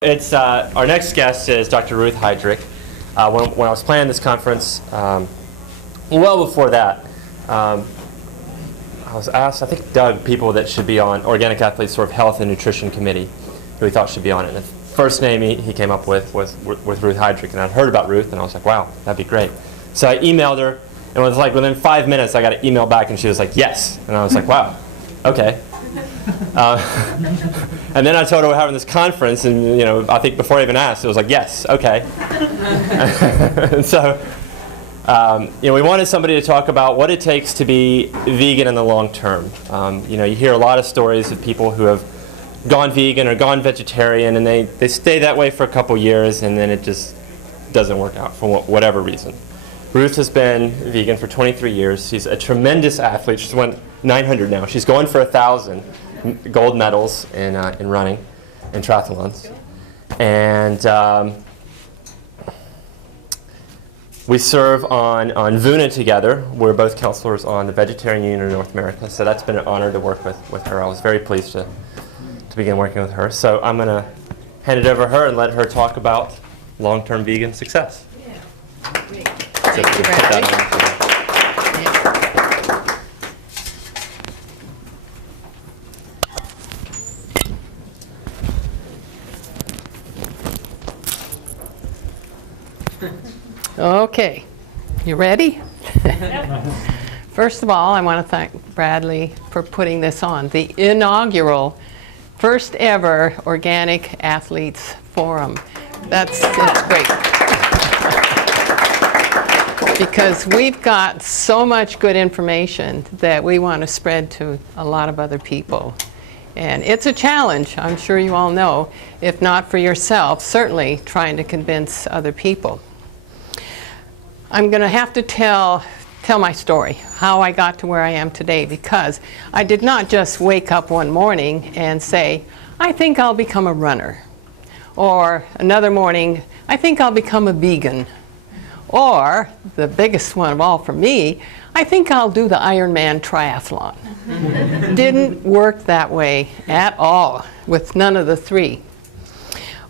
It's our next guest is Dr. Ruth Heidrich. When I was planning this conference, well before that, I was asked, I think Doug, people that should be on Organic Athletes sort of Health and Nutrition Committee, who he thought should be on it. And the first name he came up with was Ruth Heidrich, and I'd heard about Ruth, and I was like, wow, that'd be great. So I emailed her, and it was like within 5 minutes I got an email back, and she was like, yes. And I was like, wow, okay. And then I told her we're having this conference, and I think before I even asked, it was like, yes, okay. And so, we wanted somebody to talk about what it takes to be vegan in the long term. You hear a lot of stories of people who have gone vegan or gone vegetarian, and they stay that way for a couple years, and then it just doesn't work out for whatever reason. Ruth has been vegan for 23 years. She's a tremendous athlete. She's won 900 now. She's going for 1,000 gold medals in running and triathlons. And we serve on VUNA together. We're both counselors on the Vegetarian Union of North America, so that's been an honor to work with her. I was very pleased to begin working with her. So I'm going to hand it over to her and let her talk about long-term vegan success. Yeah, great. So Thank you, Bradley. Okay, you ready? First of all, I want to thank Bradley for putting this on. The inaugural, first ever Organic Athletes Forum. That's great. Because we've got so much good information that we want to spread to a lot of other people. And it's a challenge, I'm sure you all know, if not for yourself, certainly trying to convince other people. I'm going to have to tell my story, how I got to where I am today, because I did not just wake up one morning and say, I think I'll become a runner. Or another morning, I think I'll become a vegan. Or, the biggest one of all for me, I think I'll do the Ironman triathlon. Didn't work that way at all, with none of the three.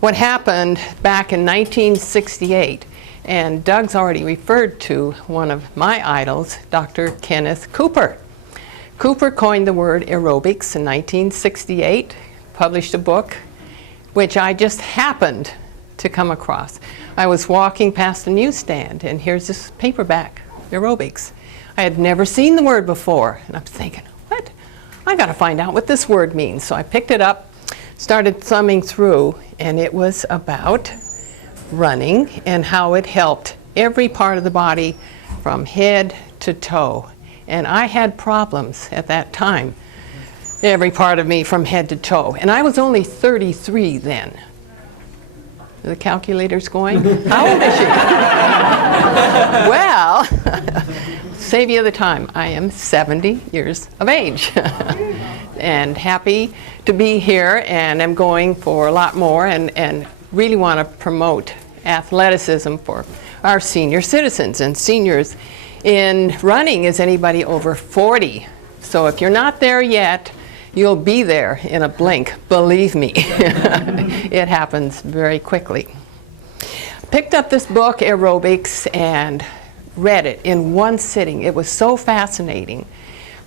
What happened back in 1968, and Doug's already referred to one of my idols, Dr. Kenneth Cooper. Cooper coined the word aerobics in 1968, published a book, which I just happened to come across. I was walking past a newsstand, and here's this paperback, aerobics. I had never seen the word before, and I'm thinking, what? I got to find out what this word means. So I picked it up, started thumbing through, and it was about running and how it helped every part of the body from head to toe. And I had problems at that time, every part of me from head to toe. And I was only 33 then. Are the calculators going? How old is she? Well, save you the time. I am 70 years of age and happy to be here, and I'm going for a lot more and really want to promote athleticism for our senior citizens. And seniors in running is anybody over 40. So if you're not there yet, you'll be there in a blink, believe me. It happens very quickly. Picked up this book, Aerobics, and read it in one sitting. It was so fascinating.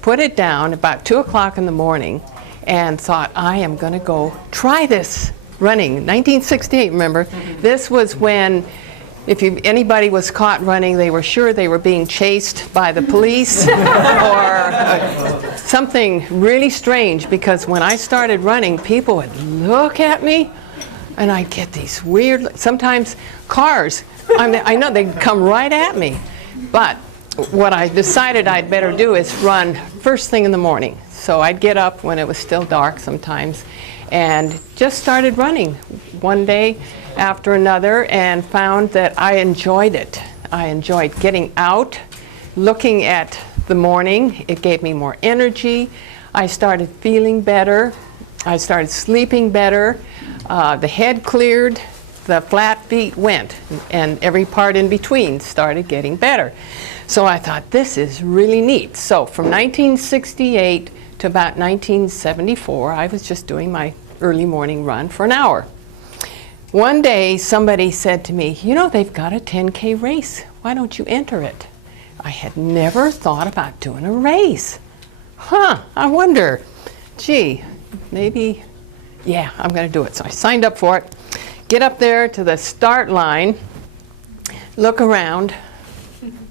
Put it down about 2 o'clock in the morning and thought, I am going to go try this running. 1968, remember? This was when anybody was caught running, they were sure they were being chased by the police or something really strange, because when I started running, people would look at me and I'd get these weird, sometimes cars, I know they'd come right at me. But what I decided I'd better do is run first thing in the morning. So I'd get up when it was still dark sometimes and just started running one day after another, and found that I enjoyed it. I enjoyed getting out, looking at the morning. It gave me more energy. I started feeling better. I started sleeping better. The head cleared. The flat feet went, and every part in between started getting better. So I thought, this is really neat. So from 1968 to about 1974, I was just doing my early morning run for an hour. One day somebody said to me, you know, they've got a 10K race. Why don't you enter it? I had never thought about doing a race. I wonder, gee, maybe, yeah, I'm going to do it. So I signed up for it. Get up there to the start line, look around.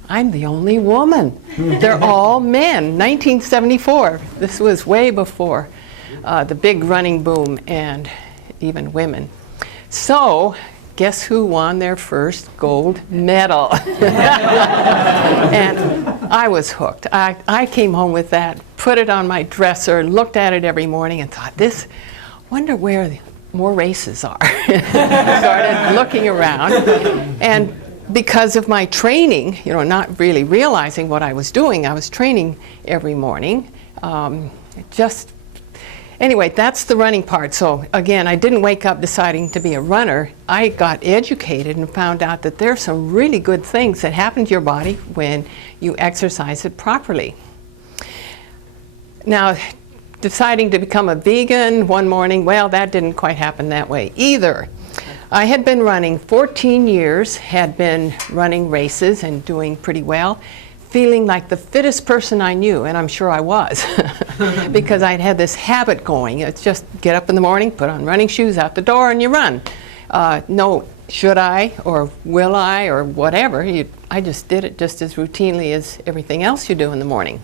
I'm the only woman. They're all men. 1974. This was way before the big running boom and even women. So, guess who won their first gold medal? And I was hooked. I came home with that, put it on my dresser, looked at it every morning and thought, wonder where more races are. Started looking around. And because of my training, you know, not really realizing what I was doing, I was training every morning. Anyway, that's the running part. So again, I didn't wake up deciding to be a runner. I got educated and found out that there's some really good things that happen to your body when you exercise it properly. Now, deciding to become a vegan one morning, well, that didn't quite happen that way either. I had been running 14 years, had been running races and doing pretty well, feeling like the fittest person I knew, and I'm sure I was, because I'd had this habit going. It's just get up in the morning, put on running shoes, out the door, and you run. No, should I, or will I, or whatever. I just did it just as routinely as everything else you do in the morning.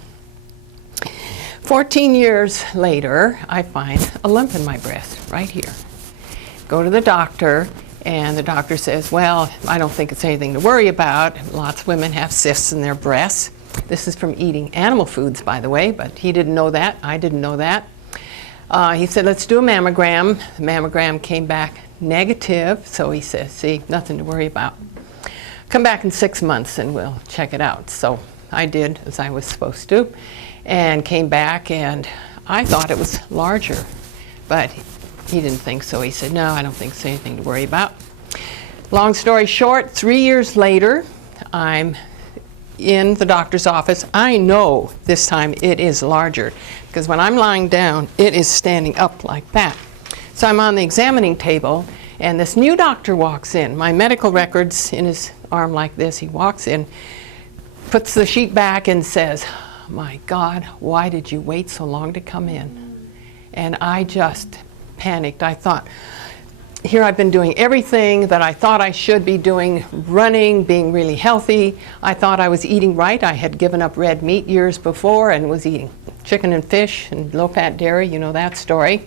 14 years later, I find a lump in my breast, right here. Go to the doctor, and the doctor says, well, I don't think it's anything to worry about. Lots of women have cysts in their breasts. This is from eating animal foods, by the way, but he didn't know that. I didn't know that. He said, let's do a mammogram. The mammogram came back negative, so he says, see, nothing to worry about. Come back in 6 months and we'll check it out. So I did as I was supposed to, and came back, and I thought it was larger, but he didn't think so. He said, no, I don't think it's anything to worry about. Long story short, 3 years later, I'm in the doctor's office. I know this time it is larger, because when I'm lying down, it is standing up like that. So I'm on the examining table, and this new doctor walks in. My medical records in his arm like this. He walks in, puts the sheet back, and says, my God, why did you wait so long to come in? And I just panicked. I thought, here I've been doing everything that I thought I should be doing, running, being really healthy. I thought I was eating right. I had given up red meat years before and was eating chicken and fish and low-fat dairy, you know that story.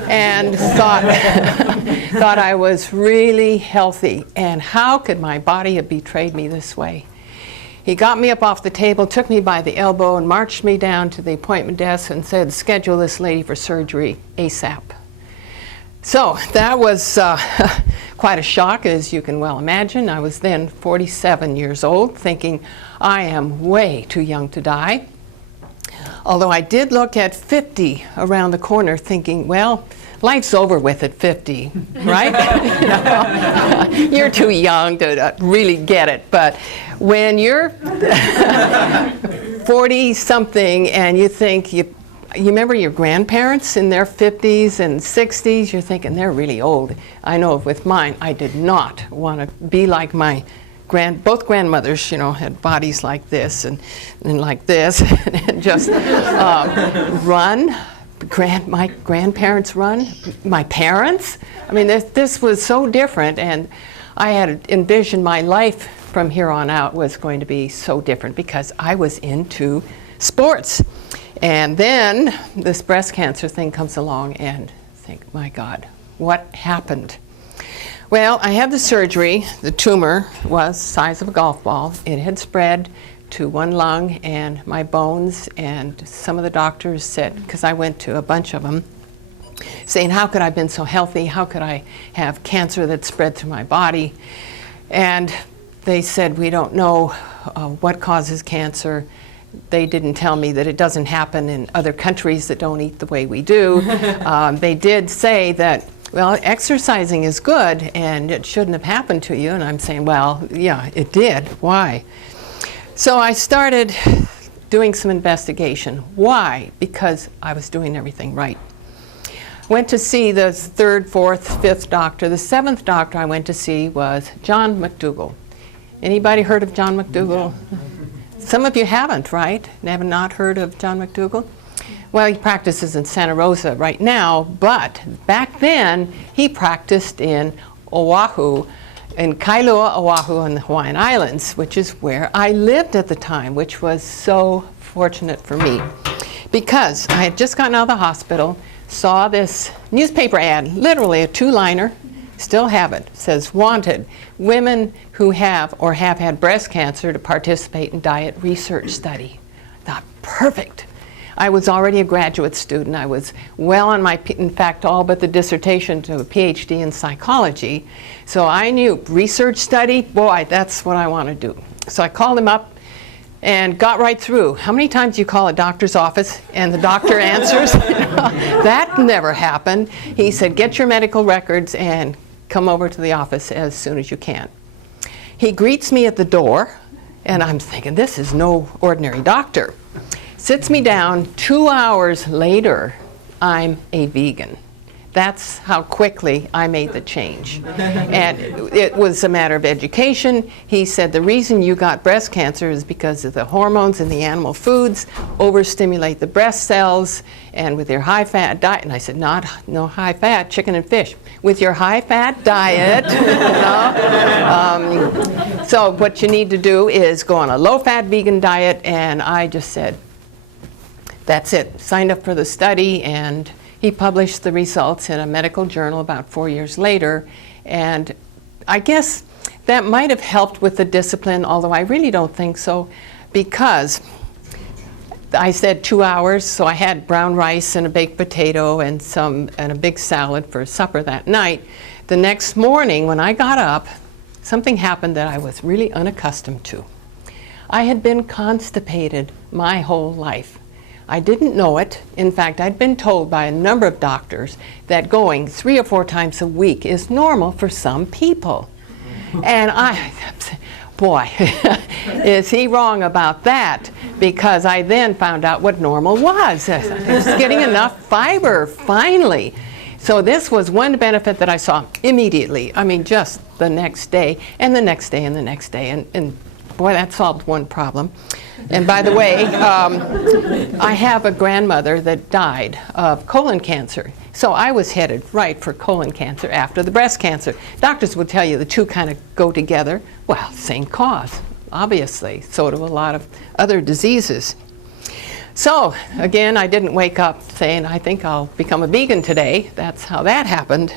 And thought I was really healthy. And how could my body have betrayed me this way? He got me up off the table, took me by the elbow, and marched me down to the appointment desk and said, schedule this lady for surgery ASAP. So that was quite a shock, as you can well imagine. I was then 47 years old, thinking I am way too young to die. Although I did look at 50 around the corner, thinking, well, life's over with at 50, right? You know, you're too young to really get it. But when you're 40-something and you think you remember your grandparents in their 50s and 60s, you're thinking they're really old. I know with mine, I did not want to be like my both grandmothers, you know, had bodies like this and like this, and just run. My grandparents run. My parents. I mean, this was so different, and I had envisioned my life from here on out was going to be so different because I was into sports. And then this breast cancer thing comes along, and I think, my God, what happened? Well, I had the surgery. The tumor was the size of a golf ball. It had spread to one lung and my bones, and some of the doctors said, because I went to a bunch of them, saying, how could I have been so healthy? How could I have cancer that spread through my body? And they said, we don't know what causes cancer. They didn't tell me that it doesn't happen in other countries that don't eat the way we do. They did say that, well, exercising is good and it shouldn't have happened to you. And I'm saying, well, yeah, it did. Why? So I started doing some investigation. Why? Because I was doing everything right. Went to see the 3rd, 4th, 5th doctor. The 7th doctor I went to see was John McDougall. Anybody heard of John McDougall? Some of you haven't, right? Have not heard of John McDougall? Well, he practices in Santa Rosa right now, but back then he practiced in Oahu, in Kailua, Oahu, on the Hawaiian Islands, which is where I lived at the time, which was so fortunate for me. Because I had just gotten out of the hospital, saw this newspaper ad, literally a 2-liner, still have it, says, wanted, women who have or have had breast cancer to participate in diet research study. I thought, perfect. I was already a graduate student. I was well on my, in fact, all but the dissertation to a PhD in psychology. So I knew research study, boy, that's what I want to do. So I called him up and got right through. How many times do you call a doctor's office and the doctor answers? That never happened. He said, get your medical records and come over to the office as soon as you can. He greets me at the door, and I'm thinking, this is no ordinary doctor. Sits me down. 2 hours later, I'm a vegan. That's how quickly I made the change. And it was a matter of education. He said, the reason you got breast cancer is because of the hormones in the animal foods overstimulate the breast cells, and with your high-fat diet, and I said, no high-fat, chicken and fish. With your high-fat diet, so what you need to do is go on a low-fat vegan diet, and I just said, that's it. Signed up for the study, and he published the results in a medical journal about 4 years later, and I guess that might have helped with the discipline, although I really don't think so, because I said 2 hours, so I had brown rice and a baked potato and a big salad for supper that night. The next morning when I got up, something happened that I was really unaccustomed to. I had been constipated my whole life. I didn't know it. In fact, I'd been told by a number of doctors that going 3 or 4 times a week is normal for some people. And I, boy, is he wrong about that? Because I then found out what normal was. I was getting enough fiber, finally. So this was one benefit that I saw immediately. I mean, just the next day, and the next day, and the next day. And boy, that solved one problem. And by the way, I have a grandmother that died of colon cancer. So I was headed right for colon cancer after the breast cancer. Doctors would tell you the two kind of go together. Well, same cause, obviously. So do a lot of other diseases. So again, I didn't wake up saying, I think I'll become a vegan today. That's how that happened.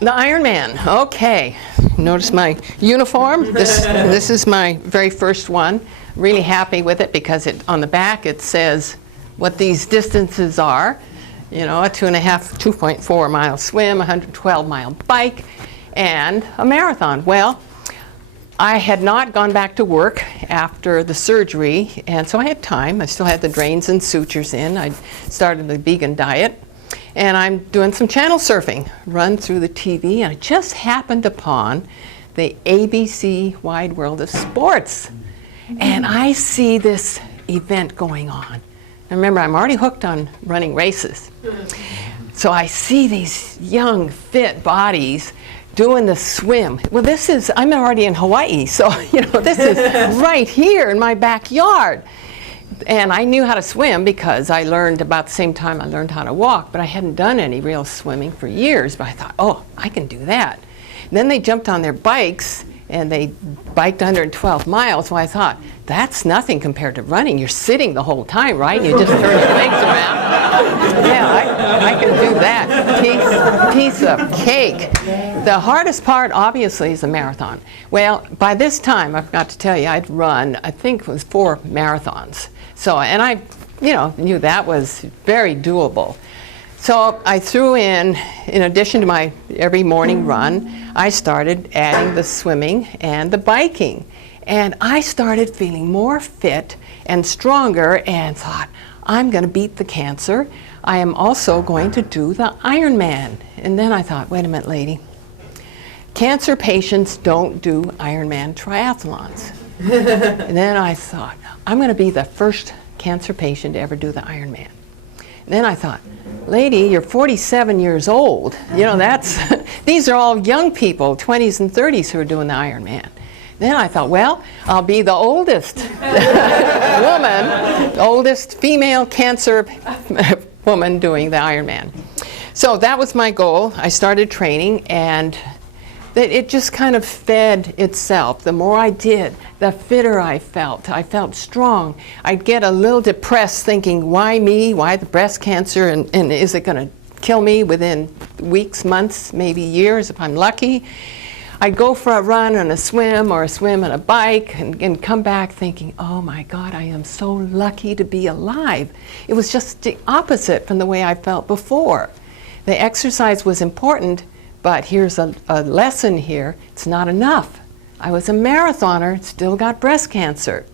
The Ironman, okay. Notice my uniform. This is my very first one. Really happy with it because on the back it says what these distances are. You know, a 2.4 mile swim, 112 mile bike, and a marathon. Well, I had not gone back to work after the surgery, and so I had time. I still had the drains and sutures in. I started the vegan diet. And I'm doing some channel surfing, run through the TV, and I just happened upon the ABC Wide World of Sports. And I see this event going on. And remember, I'm already hooked on running races. So I see these young, fit bodies doing the swim. Well, I'm already in Hawaii, so this is right here in my backyard. And I knew how to swim because I learned about the same time I learned how to walk, but I hadn't done any real swimming for years. But I thought, oh, I can do that. And then they jumped on their bikes and they biked 112 miles. Well, I thought, that's nothing compared to running. You're sitting the whole time, right? You just turn your legs around. Yeah, I can do that. Piece of cake. The hardest part, obviously, is the marathon. Well, by this time, I forgot to tell you, I'd run, I think it was 4 marathons. So, and I, knew that was very doable. So I threw in addition to my every morning run, I started adding the swimming and the biking. And I started feeling more fit and stronger and thought, I'm going to beat the cancer. I am also going to do the Ironman. And then I thought, wait a minute, lady. Cancer patients don't do Ironman triathlons. And then I thought, I'm going to be the first cancer patient to ever do the Ironman. Then I thought, lady, you're 47 years old. You know, that's, these are all young people, 20s and 30s, who are doing the Ironman. Then I thought, well, I'll be the oldest woman, oldest female cancer woman doing the Ironman. So that was my goal. I started training, and it just kind of fed itself. The more I did, the fitter I felt. I felt strong. I'd get a little depressed thinking, why me? Why the breast cancer? And is it going to kill me within weeks, months, maybe years if I'm lucky? I'd go for a run and a swim, or a swim and a bike, and come back thinking, oh my God, I am so lucky to be alive. It was just the opposite from the way I felt before. The exercise was important, but here's a lesson here. It's not enough. I was a marathoner, still got breast cancer.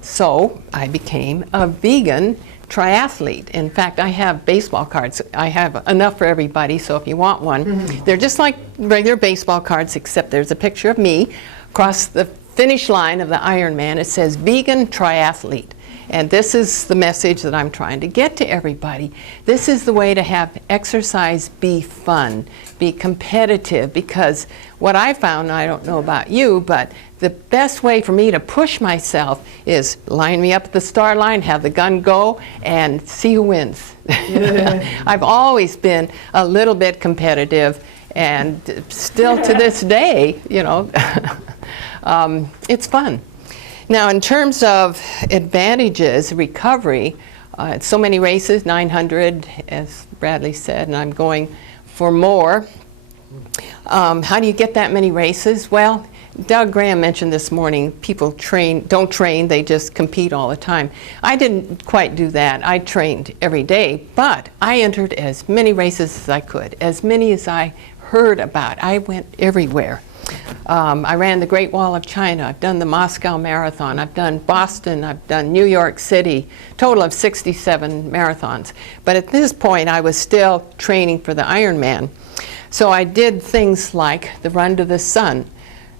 So I became a vegan triathlete. In fact, I have baseball cards. I have enough for everybody, so if you want one. They're just like regular baseball cards, except there's a picture of me across the finish line of the Ironman. It says vegan triathlete. And this is the message that I'm trying to get to everybody. This is the way to have exercise be fun, be competitive, because what I found, I don't know about you, but the best way for me to push myself is line me up at the start line, have the gun go, and see who wins. I've always been a little bit competitive, and still to this day, you know, it's fun. Now, in terms of advantages, recovery, so many races, 900, as Bradley said, and I'm going for more. How do you get that many races? Well, Doug Graham mentioned this morning, people don't train, they just compete all the time. I didn't quite do that. I trained every day, but I entered as many races as I could, as many as I heard about. I went everywhere. I ran the Great Wall of China. I've done the Moscow Marathon. I've done Boston. I've done New York City. Total of 67 marathons. But at this point, I was still training for the Ironman. So I did things like the Run to the Sun.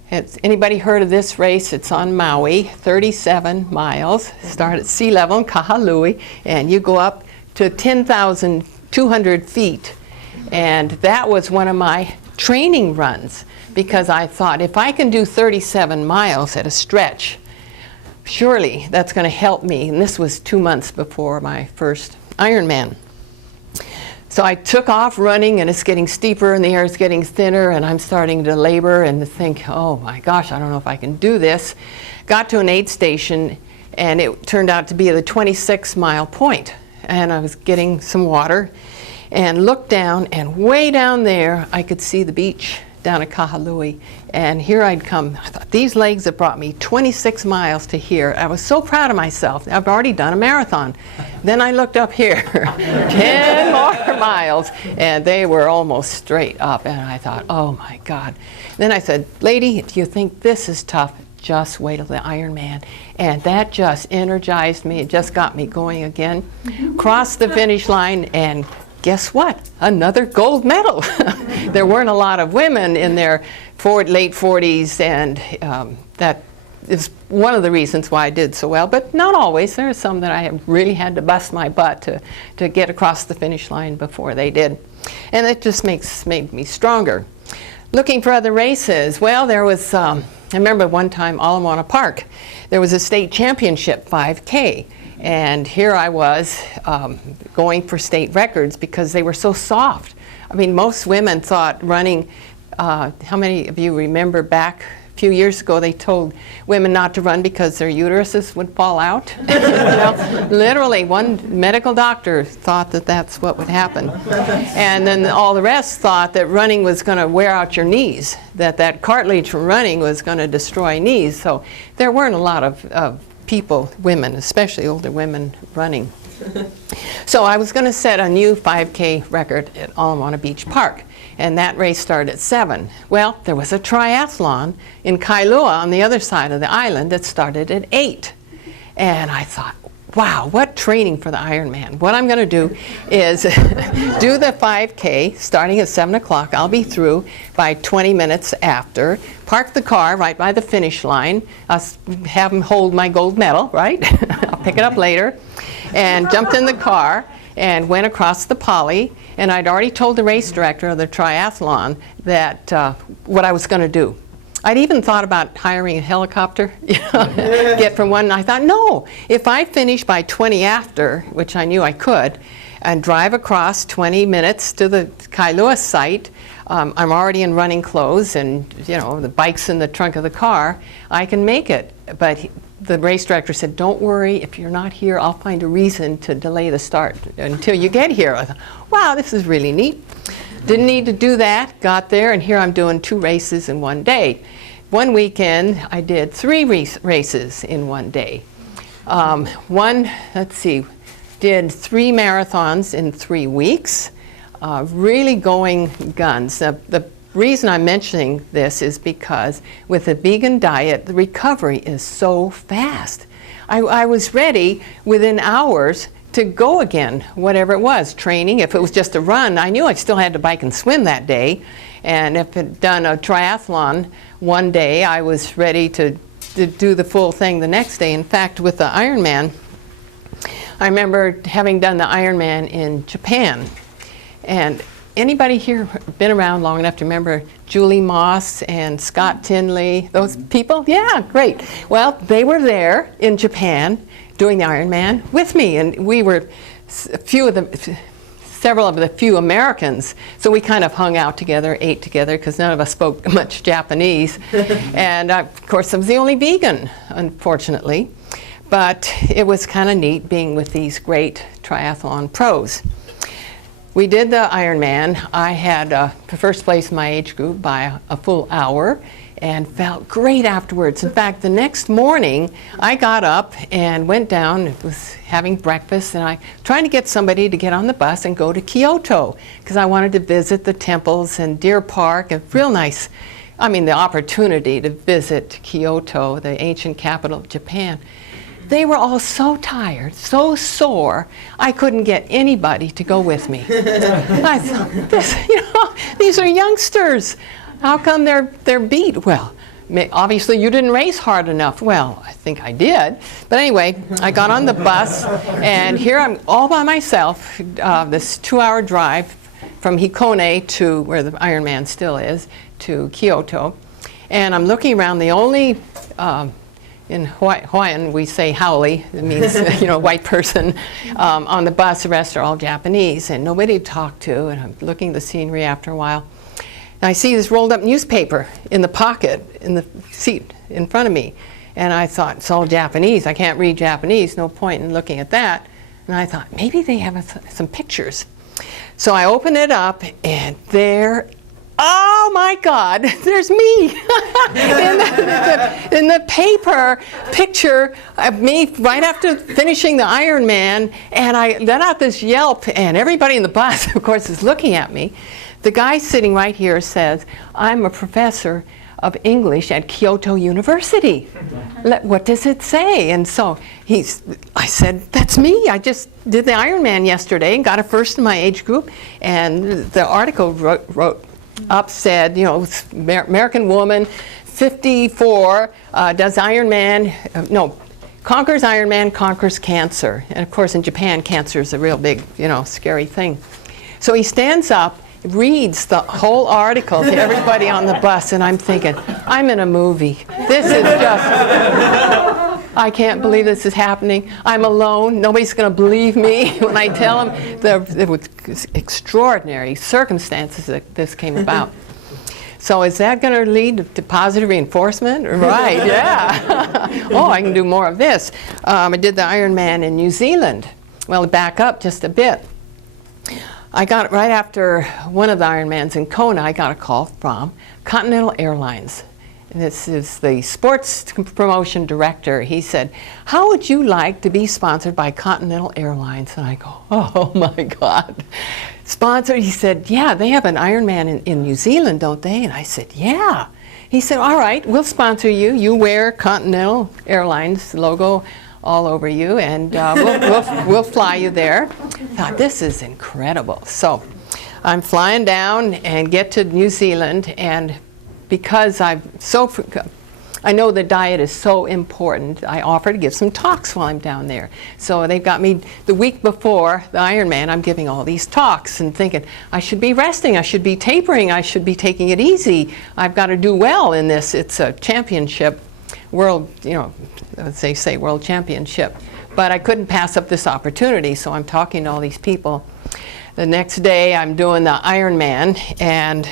Has anybody heard of this race? It's on Maui, 37 miles. Start at sea level in Kahului, and you go up to 10,200 feet. And that was one of my training runs, because I thought, if I can do 37 miles at a stretch, surely that's going to help me. And this was 2 months before my first Ironman. So I took off running, and it's getting steeper, and the air is getting thinner, and I'm starting to labor and to think, oh my gosh, I don't know if I can do this. Got to an aid station, and it turned out to be the 26-mile point. And I was getting some water, and looked down, and way down there, I could see the beach down at Kahului. And here I'd come. I thought, these legs have brought me 26 miles to here. I was so proud of myself. I've already done a marathon. Then I looked up here, 10 more miles, and they were almost straight up. And I thought, oh my God. Then I said, lady, if you think this is tough, just wait till the Ironman. And that just energized me. It just got me going again. Crossed the finish line, and guess what? Another gold medal. There weren't a lot of women in their late 40s, and that is one of the reasons why I did so well, but not always. There are some that I really had to bust my butt to get across the finish line before they did. And it just made me stronger. Looking for other races, well, there was, I remember one time, Ironwoman Park, there was a state championship 5K. And here I was going for state records because they were so soft. I mean, most women thought running, how many of you remember back a few years ago they told women not to run because their uteruses would fall out? You know, literally, one medical doctor thought that that's what would happen. And then all the rest thought that running was going to wear out your knees, that cartilage from running was going to destroy knees. So there weren't a lot of people, women, especially older women, running. So I was going to set a new 5K record at Ironwoman Beach Park, and that race started at 7. Well, there was a triathlon in Kailua on the other side of the island that started at 8. And I thought, wow, what training for the Ironman. What I'm going to do is do the 5K starting at 7 o'clock. I'll be through by 20 minutes after. Park the car right by the finish line. I'll have them hold my gold medal, right? I'll pick it up later. And jumped in the car and went across the poly, and I'd already told the race director of the triathlon that what I was going to do. I'd even thought about hiring a helicopter, get from one, and I thought, no, if I finish by 20 after, which I knew I could, and drive across 20 minutes to the Kailua site, I'm already in running clothes, and the bike's in the trunk of the car, I can make it. But the race director said, don't worry, if you're not here, I'll find a reason to delay the start until you get here. I thought, wow, this is really neat. Didn't need to do that, got there, and here I'm doing 2 races in one day. One weekend, I did 3 races in one day. Did 3 marathons in 3 weeks, really going guns. The reason I'm mentioning this is because with a vegan diet, the recovery is so fast. I was ready within hours to go again, whatever it was, training. If it was just a run, I knew I still had to bike and swim that day. And if I'd done a triathlon one day, I was ready to do the full thing the next day. In fact, with the Ironman, I remember having done the Ironman in Japan. And anybody here been around long enough to remember Julie Moss and Scott Tinley, those people? Yeah, great. Well, they were there in Japan doing the Ironman with me, and we were several of the few Americans, so we kind of hung out together, ate together, because none of us spoke much Japanese. And of course, I was the only vegan, unfortunately. But it was kind of neat being with these great triathlon pros. We did the Ironman. I had first place in my age group by a full hour and felt great afterwards. In fact, the next morning, I got up and went down, was having breakfast, and I trying to get somebody to get on the bus and go to Kyoto, because I wanted to visit the temples and Deer Park, and real nice, the opportunity to visit Kyoto, the ancient capital of Japan. They were all so tired, so sore, I couldn't get anybody to go with me. I thought, these are youngsters. How come they're beat? Well, obviously you didn't race hard enough. Well, I think I did. But anyway, I got on the bus, and here I'm all by myself, this 2-hour drive from Hikone to where the Ironman still is, to Kyoto. And I'm looking around, the only, in Hawaiian we say haole, it means white person, on the bus. The rest are all Japanese, and nobody to talk to, and I'm looking at the scenery after a while. And I see this rolled up newspaper in the pocket, in the seat in front of me. And I thought, it's all Japanese. I can't read Japanese, no point in looking at that. And I thought, maybe they have some pictures. So I open it up, and there, oh my God, there's me in the paper picture of me right after finishing the Ironman. And I let out this yelp, and everybody in the bus, of course, is looking at me. The guy sitting right here says, I'm a professor of English at Kyoto University. What does it say? And so I said, that's me. I just did the Ironman yesterday and got a first in my age group. And the article wrote up, said, American woman, 54, does Ironman, conquers Ironman, conquers cancer. And of course in Japan, cancer is a real big, scary thing. So he stands up, reads the whole article to everybody on the bus, and I'm thinking, I'm in a movie. This is just, I can't believe this is happening. I'm alone. Nobody's going to believe me when I tell them there were extraordinary circumstances that this came about. So is that going to lead to positive reinforcement? Right, yeah. Oh, I can do more of this. I did the Ironman in New Zealand. Well, to back up just a bit, I got, right after one of the Ironmans in Kona, I got a call from Continental Airlines. And this is the sports promotion director. He said, how would you like to be sponsored by Continental Airlines? And I go, oh my God. Sponsored? He said, yeah, they have an Ironman in New Zealand, don't they? And I said, yeah. He said, all right, we'll sponsor you. You wear Continental Airlines logo all over you, and we'll fly you there. I thought, this is incredible. So I'm flying down and get to New Zealand, and because I'm so I know the diet is so important. I offer to give some talks while I'm down there. So they've got me the week before the Ironman. I'm giving all these talks and thinking I should be resting, I should be tapering, I should be taking it easy. I've got to do well in this. It's a championship, world, as they say, world championship. But I couldn't pass up this opportunity, so I'm talking to all these people. The next day, I'm doing the Ironman and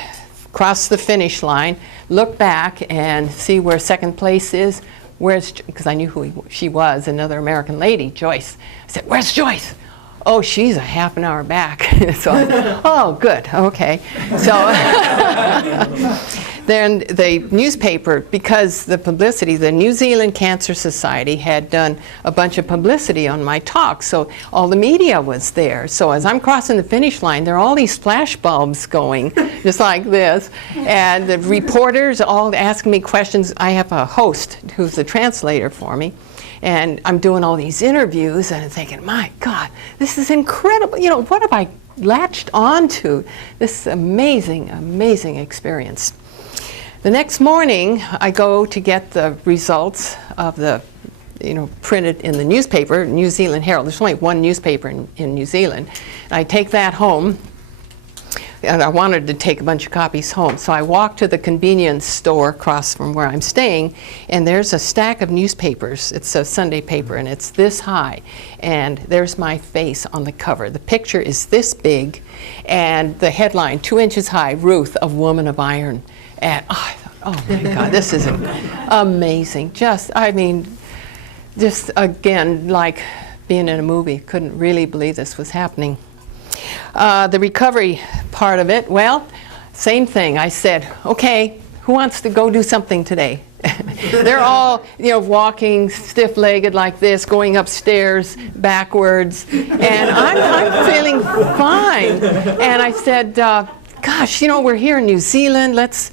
cross the finish line, look back and see where second place is. Because I knew who she was, another American lady, Joyce. I said, "Where's Joyce?" "Oh, she's a half an hour back." So, oh, good, okay. So then the newspaper, because the publicity, the New Zealand Cancer Society had done a bunch of publicity on my talk, so all the media was there. So as I'm crossing the finish line, there are all these flash bulbs going, just like this, and the reporters all asking me questions. I have a host who's the translator for me. And I'm doing all these interviews and I'm thinking, my God, this is incredible. What have I latched on to? This amazing, amazing experience. The next morning, I go to get the results of the, printed in the newspaper, New Zealand Herald. There's only one newspaper in New Zealand. And I take that home. And I wanted to take a bunch of copies home. So I walked to the convenience store across from where I'm staying, and there's a stack of newspapers. It's a Sunday paper, and it's this high. And there's my face on the cover. The picture is this big, and the headline, 2 inches high, Ruth, a woman of iron. And I thought, oh my God, this is amazing. Just again, like being in a movie. Couldn't really believe this was happening. The recovery part of it, well, same thing. I said, okay, who wants to go do something today? They're all, walking stiff-legged like this, going upstairs backwards, and I'm feeling fine. And I said, gosh, we're here in New Zealand. Let's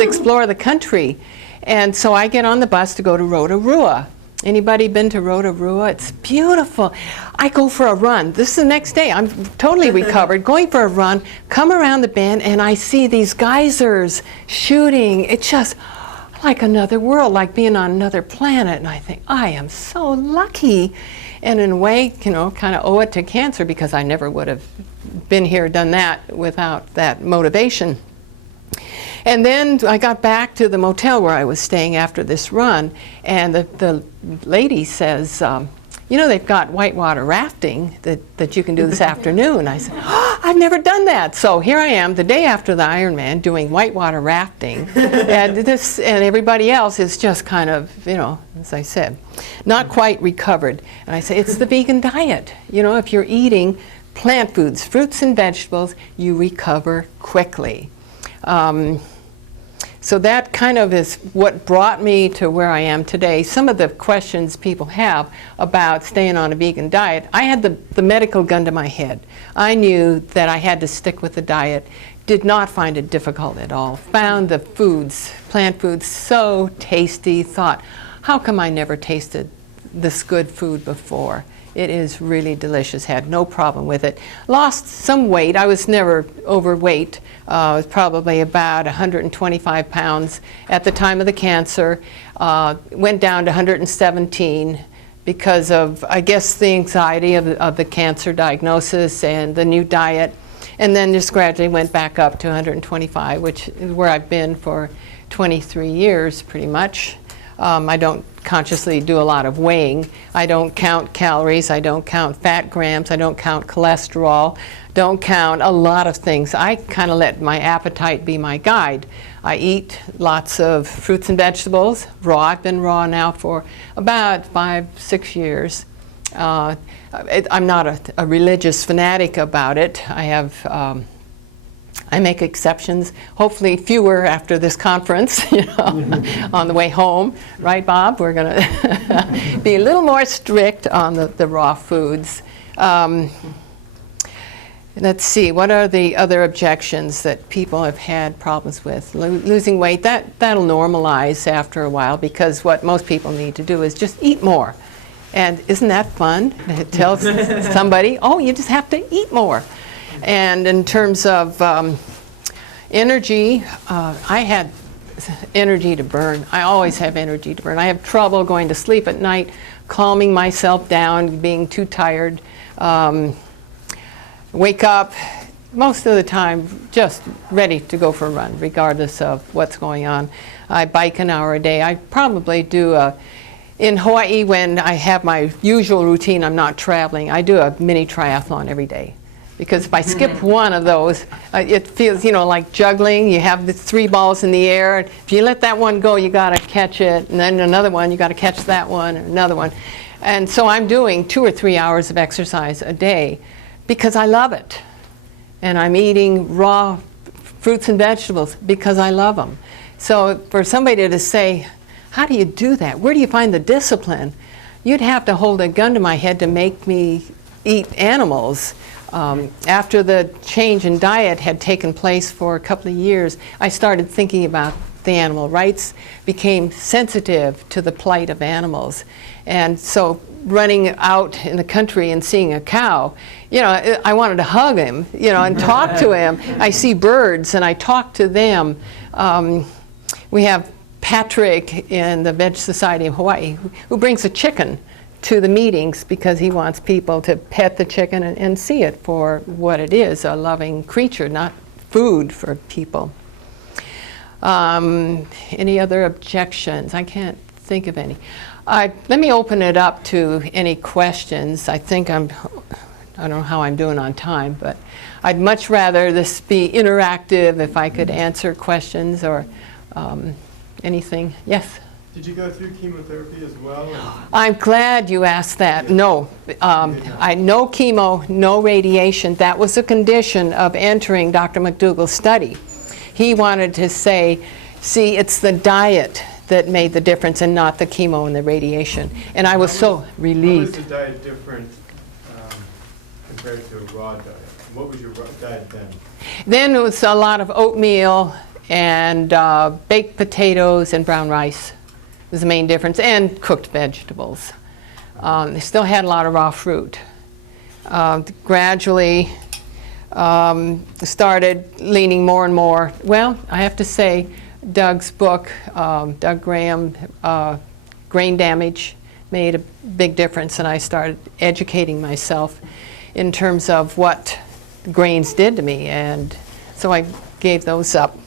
explore the country. And so I get on the bus to go to Rotorua. Anybody been to Rotorua? It's beautiful. I go for a run. This is the next day. I'm totally recovered, going for a run, come around the bend, and I see these geysers shooting. It's just like another world, like being on another planet. And I think, I am so lucky. And in a way, kind of owe it to cancer, because I never would have been here, done that without that motivation. And then I got back to the motel where I was staying after this run, and the lady says, they've got whitewater rafting that you can do this afternoon. I said, oh, I've never done that. So here I am, the day after the Ironman, doing whitewater rafting, and everybody else is just kind of, as I said, not quite recovered. And I say, it's the vegan diet. If you're eating plant foods, fruits and vegetables, you recover quickly. So that kind of is what brought me to where I am today. Some of the questions people have about staying on a vegan diet, I had the medical gun to my head. I knew that I had to stick with the diet. Did not find it difficult at all. Found the foods, plant foods, so tasty. Thought, how come I never tasted this good food before? It is really delicious. Had no problem with it. Lost some weight. I was never overweight. I was probably about 125 pounds at the time of the cancer. Went down to 117 because of, I guess, the anxiety of the cancer diagnosis and the new diet. And then just gradually went back up to 125, which is where I've been for 23 years, pretty much. I don't consciously do a lot of weighing. I don't count calories. I don't count fat grams. I don't count cholesterol. Don't count a lot of things. I kind of let my appetite be my guide. I eat lots of fruits and vegetables, raw. I've been raw now for about 5-6 years. I'm not a religious fanatic about it. I have I make exceptions, hopefully fewer after this conference, on the way home. Right, Bob? We're going to be a little more strict on the raw foods. Let's see, what are the other objections that people have had problems with? Losing weight, that'll normalize after a while, because what most people need to do is just eat more. And isn't that fun? It tells somebody, oh, you just have to eat more. And in terms of energy, I had energy to burn. I always have energy to burn. I have trouble going to sleep at night, calming myself down, being too tired. Wake up most of the time just ready to go for a run, regardless of what's going on. I bike an hour a day. I probably do in Hawaii, when I have my usual routine, I'm not traveling, I do a mini triathlon every day. Because if I skip one of those, it feels, like juggling. You have the 3 balls in the air. If you let that one go, you got to catch it. And then another one, you got to catch that one, and another one. And so I'm doing 2 or 3 hours of exercise a day because I love it. And I'm eating raw fruits and vegetables because I love them. So for somebody to say, how do you do that? Where do you find the discipline? You'd have to hold a gun to my head to make me eat animals. After the change in diet had taken place for a couple of years, I started thinking about the animal rights, became sensitive to the plight of animals. And so running out in the country and seeing a cow, I wanted to hug him, and talk to him. I see birds and I talk to them. We have Patrick in the Veg Society of Hawaii who brings a chicken to the meetings because he wants people to pet the chicken and see it for what it is, a loving creature, not food for people. Any other objections? I can't think of any. Let me open it up to any questions. I don't know how I'm doing on time, but I'd much rather this be interactive if I could answer questions or anything. Yes? Did you go through chemotherapy as well? I'm glad you asked that. No. No chemo, no radiation. That was a condition of entering Dr. McDougall's study. He wanted to say, see, it's the diet that made the difference and not the chemo and the radiation. And I was so relieved. How was the diet different compared to a raw diet? What was your diet then? Then it was a lot of oatmeal and baked potatoes and brown rice was the main difference, and cooked vegetables. They still had a lot of raw fruit. Gradually started leaning more and more. Well, I have to say, Doug's book, Doug Graham, Grain Damage, made a big difference, and I started educating myself in terms of what grains did to me, and so I gave those up.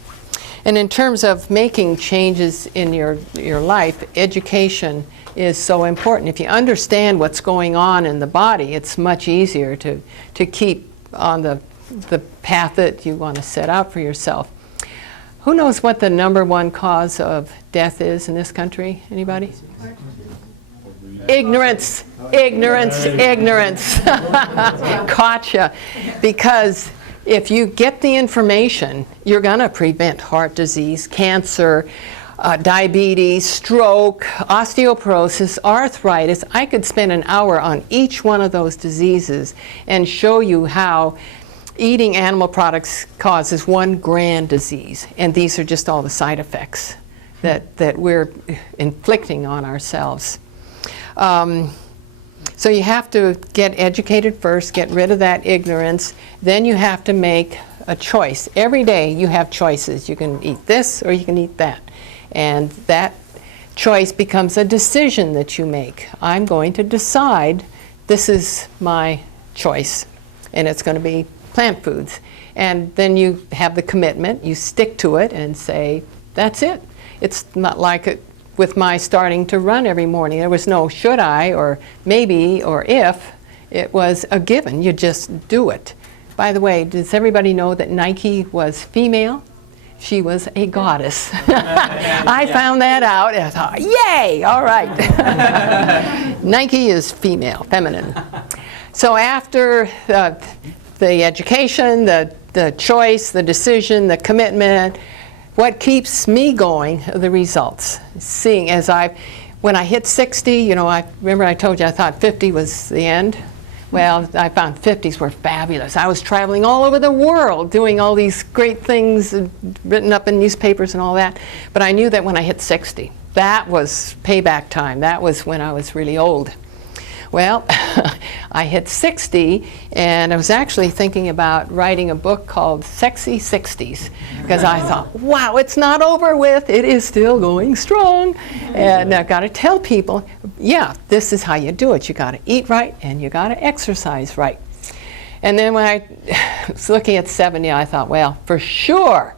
And in terms of making changes in your life, education is so important. If you understand what's going on in the body, it's much easier to keep on the path that you want to set out for yourself. Who knows what the #1 cause of death is in this country? Anybody? Ignorance, ignorance, ignorance. Gotcha. Because if you get the information, you're going to prevent heart disease, cancer, diabetes, stroke, osteoporosis, arthritis. I could spend an hour on each one of those diseases and show you how eating animal products causes one grand disease. And these are just all the side effects that we're inflicting on ourselves. So you have to get educated first, get rid of that ignorance, then you have to make a choice. Every day you have choices. You can eat this or you can eat that. And that choice becomes a decision that you make. I'm going to decide this is my choice, and it's going to be plant foods. And then you have the commitment, you stick to it and say, that's it. It's not like it with my starting to run every morning. There was no should I or maybe or if. It was a given. You just do it. By the way, does everybody know that Nike was female? She was a goddess. I found that out and I thought, yay, all right. Nike is female, feminine. So after the education, the choice, the decision, the commitment, what keeps me going are the results. Seeing when I hit 60, I remember I told you I thought 50 was the end. Well, I found 50s were fabulous. I was traveling all over the world doing all these great things written up in newspapers and all that. But I knew that when I hit 60, that was payback time. That was when I was really old. Well, I hit 60, and I was actually thinking about writing a book called Sexy 60s, because I thought, wow, it's not over with, it is still going strong. And I've got to tell people, yeah, this is how you do it. You got to eat right, and you got to exercise right. And then when I was looking at 70, I thought, well, for sure,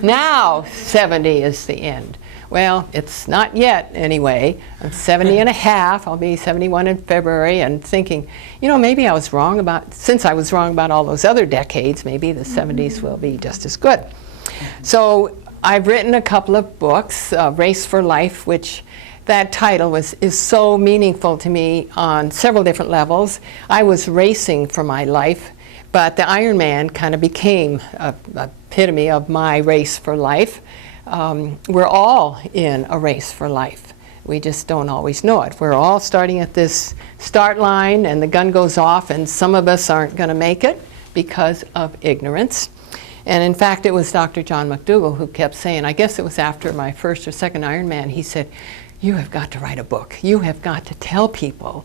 now 70 is the end. Well, it's not yet anyway. I'm 70 and a half. I'll be 71 in February, and thinking, you know, maybe I was wrong about, since I was wrong about all those other decades, maybe the 70s will be just as good. So I've written a couple of books, Race for Life, which that title is so meaningful to me on several different levels. I was racing for my life, but the Ironman kind of became an epitome of my race for life. We're all in a race for life. We just don't always know it. We're all starting at this start line, and the gun goes off, and some of us aren't going to make it because of ignorance. And in fact, it was Dr. John McDougall who kept saying, I guess it was after my first or second Ironman, he said, you have got to write a book. You have got to tell people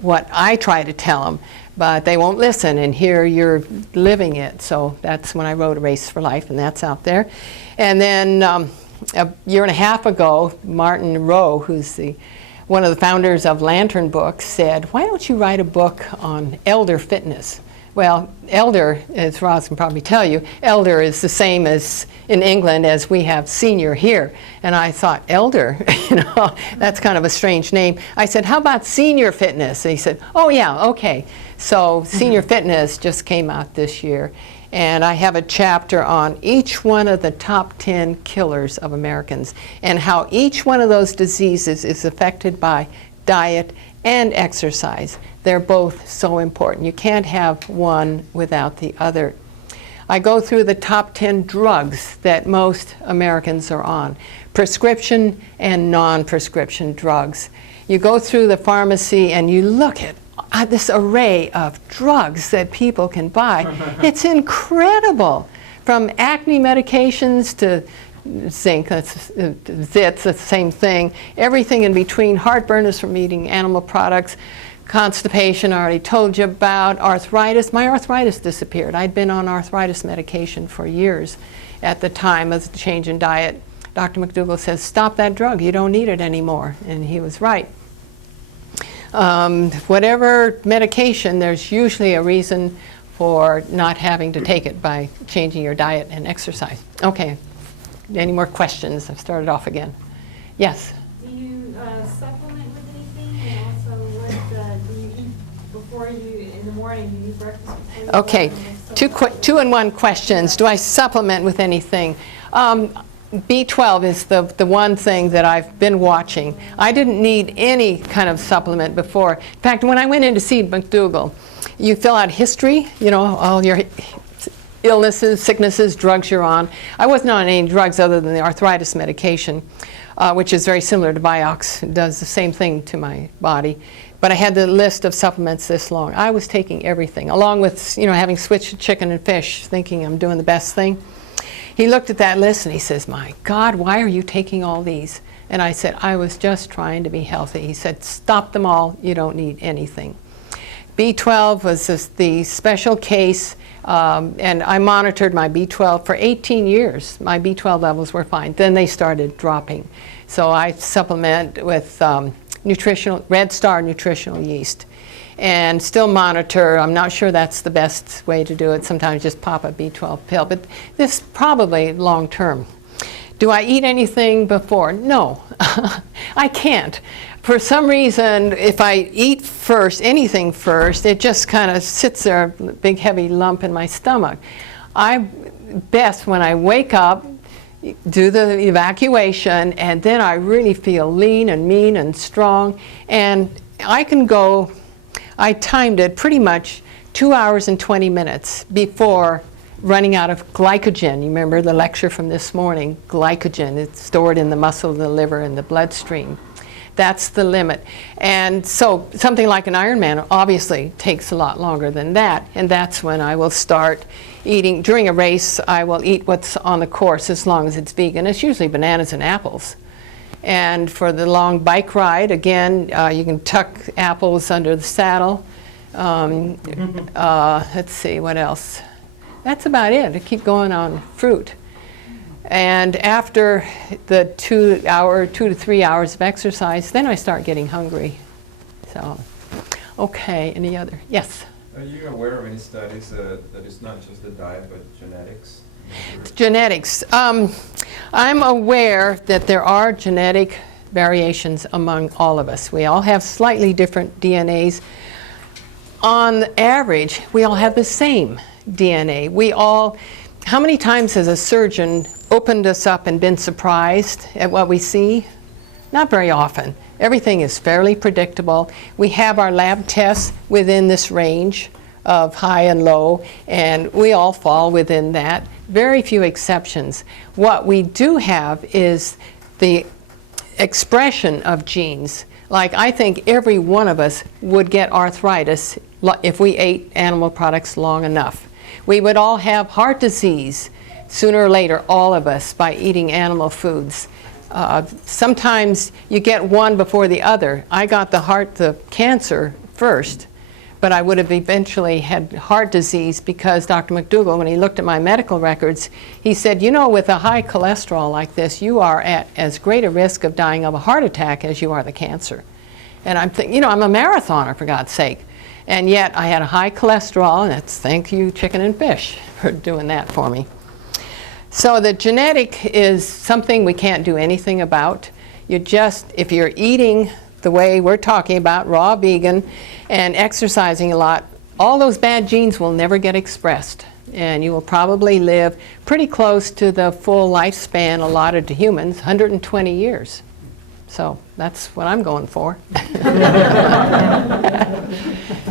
what I try to tell them, but they won't listen, and here you're living it. So that's when I wrote A Race for Life, and that's out there. And then a year and a half ago, Martin Rowe, who's one of the founders of Lantern Books, said, why don't you write a book on elder fitness? Well, elder, as Roz can probably tell you, elder is the same as in England as we have senior here. And I thought, elder, you know, that's kind of a strange name. I said, how about senior fitness? And he said, oh yeah, okay. So senior fitness just came out this year. And I have a chapter on each one of the top 10 killers of Americans and how each one of those diseases is affected by diet and exercise. They're both so important. You can't have one without the other. I go through the top 10 drugs that most Americans are on, prescription and non-prescription drugs. You go through the pharmacy and you look at this array of drugs that people can buy. It's incredible. From acne medications to zinc, that's zits, the same thing. Everything in between. Heartburn is from eating animal products. Constipation, I already told you about. Arthritis, my arthritis disappeared. I'd been on arthritis medication for years at the time of the change in diet. Dr. McDougall says, stop that drug, you don't need it anymore. And he was right. Whatever medication, there's usually a reason for not having to take it by changing your diet and exercise. Okay, any more questions? I've started off again. Yes? Do you supplement with anything? And also, what do you eat before you, in the morning, do you eat breakfast before you Okay, two and one questions. Do I supplement with anything? B12 is the one thing that I've been watching. I didn't need any kind of supplement before. In fact, when I went in to see McDougall, you fill out history, you know, all your illnesses, sicknesses, drugs you're on. I wasn't on any drugs other than the arthritis medication, which is very similar to Vioxx. It does the same thing to my body. But I had the list of supplements this long. I was taking everything, along with, you know, having switched to chicken and fish, thinking I'm doing the best thing. He looked at that list and he says, my God, why are you taking all these? And I said, I was just trying to be healthy. He said, stop them all. You don't need anything. B12 was the special case, and I monitored my B12 for 18 years. My B12 levels were fine. Then they started dropping. So I supplement with Red Star nutritional yeast. And still monitor. I'm not sure that's the best way to do it. Sometimes just pop a B12 pill, but this probably long term. Do I eat anything before? No, I can't. For some reason, if I eat first, anything first, it just kind of sits there, a big heavy lump in my stomach. I best when I wake up, do the evacuation, and then I really feel lean and mean and strong, and I can go. I timed it pretty much 2 hours and 20 minutes before running out of glycogen. You remember the lecture from this morning, glycogen. It's stored in the muscle, the liver, and the bloodstream. That's the limit. And so something like an Ironman obviously takes a lot longer than that, and that's when I will start eating. During a race, I will eat what's on the course as long as it's vegan. It's usually bananas and apples. And for the long bike ride, again, you can tuck apples under the saddle. Let's see, what else? That's about it. I keep going on fruit. And after the 2 to 3 hours of exercise, then I start getting hungry. So, okay, any other? Yes? Are you aware of any studies that it's not just the diet, but genetics? Genetics. I'm aware that there are genetic variations among all of us. We all have slightly different DNAs. On average, we all have the same DNA. How many times has a surgeon opened us up and been surprised at what we see? Not very often. Everything is fairly predictable. We have our lab tests within this range of high and low, and we all fall within that. Very few exceptions. What we do have is the expression of genes. Like, I think every one of us would get arthritis if we ate animal products long enough. We would all have heart disease sooner or later, all of us, by eating animal foods. Sometimes you get one before the other. I got the cancer first, but I would have eventually had heart disease because Dr. McDougall, when he looked at my medical records, he said, you know, with a high cholesterol like this, you are at as great a risk of dying of a heart attack as you are the cancer. And I'm thinking, you know, I'm a marathoner, for God's sake. And yet I had a high cholesterol, and that's thank you, chicken and fish, for doing that for me. So the genetic is something we can't do anything about. If you're eating the way we're talking about, raw vegan, and exercising a lot, all those bad genes will never get expressed. And you will probably live pretty close to the full lifespan allotted to humans, 120 years. So that's what I'm going for.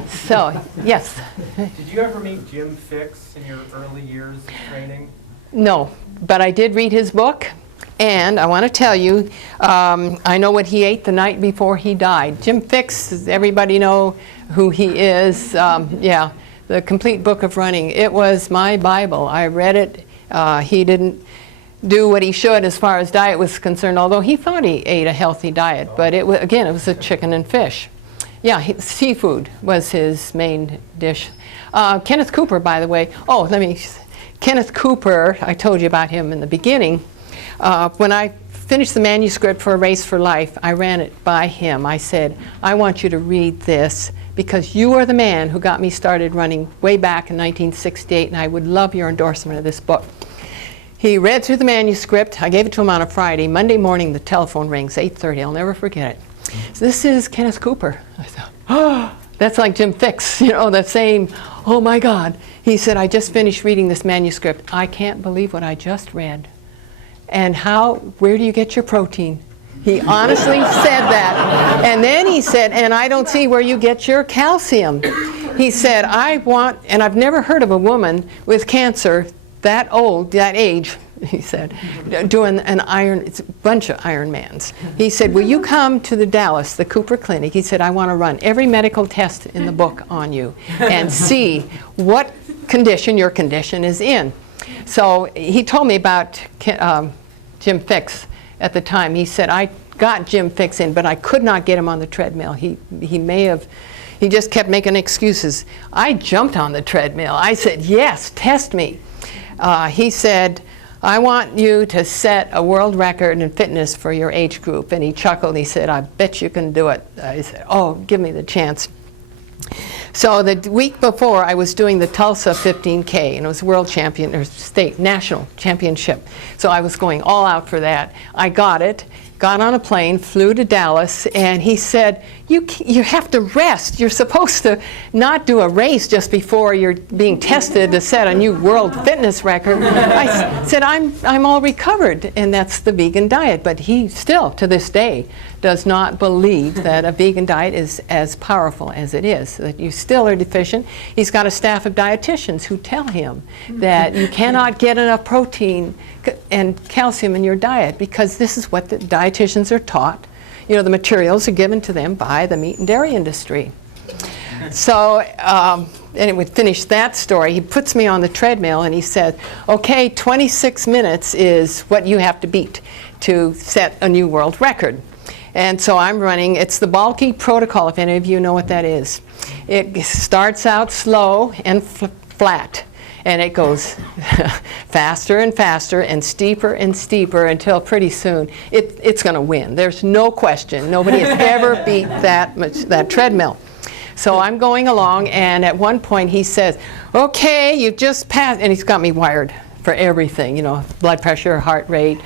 So, yes? Did you ever meet Jim Fixx in your early years of training? No, but I did read his book. And I want to tell you, I know what he ate the night before he died. Jim Fixx, does everybody know who he is? Yeah, the Complete Book of Running. It was my Bible. I read it. He didn't do what he should as far as diet was concerned, although he thought he ate a healthy diet. But it was a chicken and fish. Yeah, seafood was his main dish. Kenneth Cooper, by the way. Kenneth Cooper, I told you about him in the beginning. When I finished the manuscript for A Race for Life, I ran it by him. I said, I want you to read this because you are the man who got me started running way back in 1968, and I would love your endorsement of this book. He read through the manuscript. I gave it to him on a Friday. Monday morning, the telephone rings, 8:30. I'll never forget it. So this is Kenneth Cooper. I thought, oh, that's like Jim Fixx, you know, the same, oh my God. He said, I just finished reading this manuscript. I can't believe what I just read. And where do you get your protein? He honestly said that. And then he said, and I don't see where you get your calcium. He said, and I've never heard of a woman with cancer that old, that age, he said, doing it's a bunch of Ironmans. He said, will you come to the Cooper Clinic? He said, I want to run every medical test in the book on you and see what condition your condition is in. So he told me about Jim Fixx at the time. He said, I got Jim Fixx in, but I could not get him on the treadmill. He just kept making excuses. I jumped on the treadmill. I said, yes, test me. He said, I want you to set a world record in fitness for your age group. And he chuckled. He said, I bet you can do it. I said, oh, give me the chance. So the week before, I was doing the Tulsa 15K, and it was world champion, or national championship. So I was going all out for that. I got it, got on a plane, flew to Dallas, and he said, you have to rest. You're supposed to not do a race just before you're being tested to set a new world fitness record. I said, I'm all recovered, and that's the vegan diet. But he still, to this day, does not believe that a vegan diet is as powerful as it is, that you still are deficient. He's got a staff of dietitians who tell him that you cannot get enough protein and calcium in your diet because this is what the dietitians are taught. You know, the materials are given to them by the meat and dairy industry. So, and it would finish that story. He puts me on the treadmill and he said, okay, 26 minutes is what you have to beat to set a new world record. And so I'm running. It's the bulky protocol, if any of you know what that is. It starts out slow and flat, and it goes faster and faster and steeper until pretty soon it's going to win. There's no question. Nobody has ever beat that treadmill. So I'm going along, and at one point he says, okay, you've just passed, and he's got me wired for everything, you know, blood pressure, heart rate.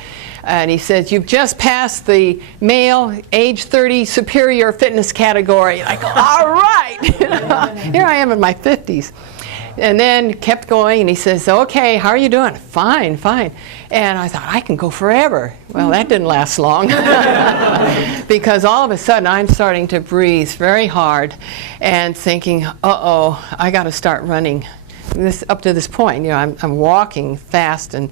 And he says, you've just passed the male age 30 superior fitness category. I go, all right. Here I am in my 50s. And then kept going, and he says, okay, how are you doing? Fine, fine. And I thought, I can go forever. Well, that didn't last long. Because all of a sudden, I'm starting to breathe very hard and thinking, uh-oh, I got to start running. Up to this point, you know, I'm walking fast, and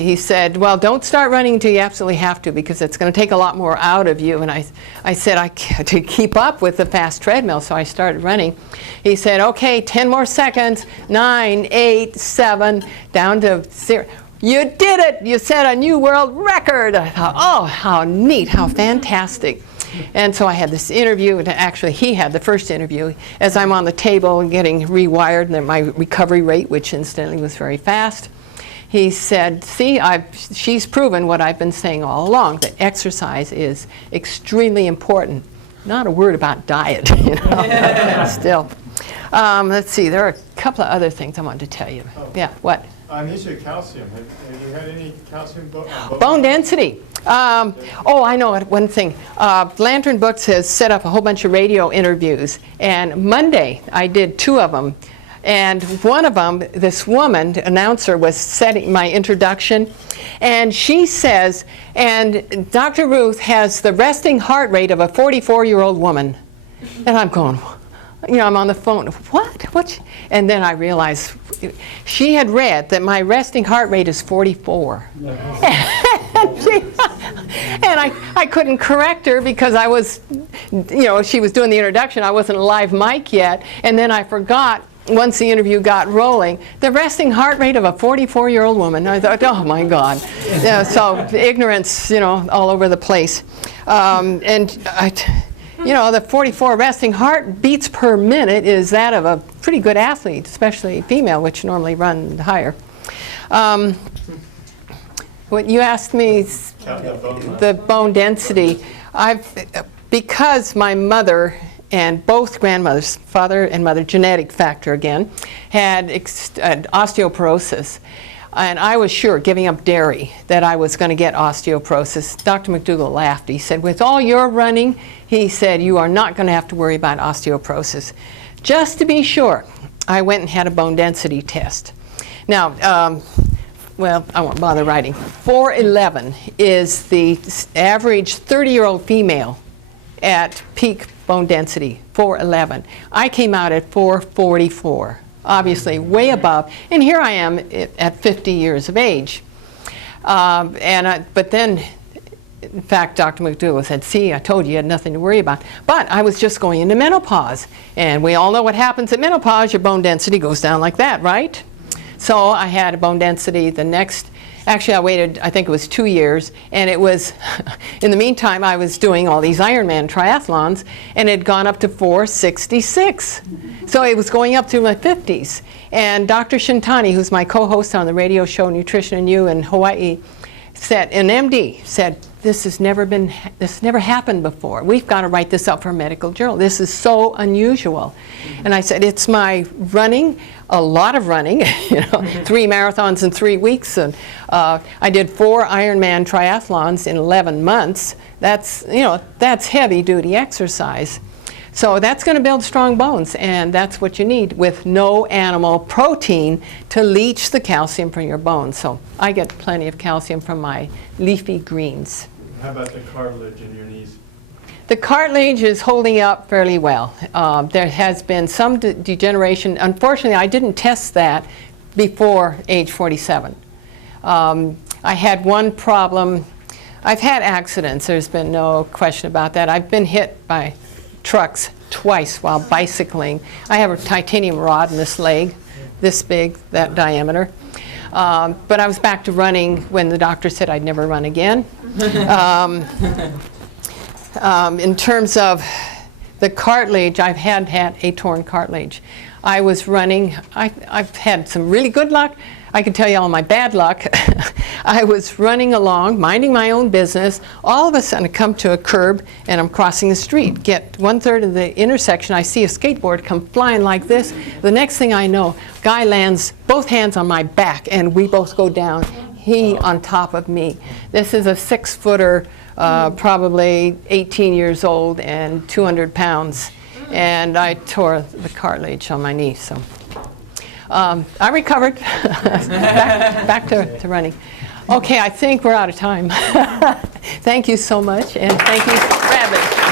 he said, well, don't start running until you absolutely have to, because it's going to take a lot more out of you. And I said, to keep up with the fast treadmill, so I started running. He said, okay, 10 more seconds, 9, 8, 7, down to 0. You did it! You set a new world record! I thought, oh, how neat, how fantastic. And so I had this interview, and actually he had the first interview, as I'm on the table getting rewired, and then my recovery rate, which incidentally was very fast. He said, see, she's proven what I've been saying all along, that exercise is extremely important. Not a word about diet, you know, still. Let's see, there are a couple of other things I wanted to tell you. Yeah, what? On the issue of calcium, have you had any calcium bone density? Oh, I know one thing. Lantern Books has set up a whole bunch of radio interviews, and Monday I did 2 of them. And one of them, this woman, announcer, was setting my introduction, and she says, and Dr. Ruth has the resting heart rate of a 44-year-old woman. And I'm going, you know, I'm on the phone, what? And then I realized she had read that my resting heart rate is 44. And I couldn't correct her because I was, you know, she was doing the introduction. I wasn't a live mic yet. And then I forgot, once the interview got rolling, the resting heart rate of a 44-year-old woman. I thought, oh my God. Yeah, so ignorance, you know, all over the place. You know, the 44 resting heart beats per minute is that of a pretty good athlete, especially female, which normally run higher. What you asked me, the bone density, because my mother and both grandmothers, father and mother, genetic factor again, had osteoporosis. And I was sure, giving up dairy, that I was going to get osteoporosis. Dr. McDougall laughed. He said, with all your running, he said, you are not going to have to worry about osteoporosis. Just to be sure, I went and had a bone density test. Now, well, I won't bother writing. 411 is the average 30-year-old female at peak bone density, 411. I came out at 444. Obviously way above, and here I am at 50 years of age. But then, in fact, Dr. McDougall said, see, I told you had nothing to worry about. But I was just going into menopause, and we all know what happens at menopause. Your bone density goes down like that, right? So I had a bone density the next, actually I waited, I think it was 2 years, and it was, in the meantime, I was doing all these Ironman triathlons, and it had gone up to 466. So it was going up through my 50s. And Dr. Shintani, who's my co-host on the radio show Nutrition and You in Hawaii, said, an MD said, this has never happened before. We've got to write this up for a medical journal. This is so unusual. And I said, it's my running, a lot of running, you know, 3 marathons in 3 weeks. And I did 4 Ironman triathlons in 11 months. That's, you know, that's heavy duty exercise. So that's going to build strong bones, and that's what you need with no animal protein to leach the calcium from your bones. So I get plenty of calcium from my leafy greens. How about the cartilage in your knees? The cartilage is holding up fairly well. There has been some degeneration. Unfortunately, I didn't test that before age 47. I had one problem. I've had accidents. There's been no question about that. I've been hit by trucks twice while bicycling. I have a titanium rod in this leg, this big, that diameter. But I was back to running when the doctor said I'd never run again. In terms of the cartilage, I've had a torn cartilage. I was running, I've had some really good luck. I can tell you all my bad luck. I was running along, minding my own business. All of a sudden I come to a curb and I'm crossing the street. Get 1/3 of the intersection, I see a skateboard come flying like this. The next thing I know, guy lands both hands on my back and we both go down. He on top of me. This is a 6-footer, probably 18 years old and 200 pounds. And I tore the cartilage on my knee. So I recovered. back to running. Okay, I think we're out of time. Thank you so much, and thank you, Rabbit.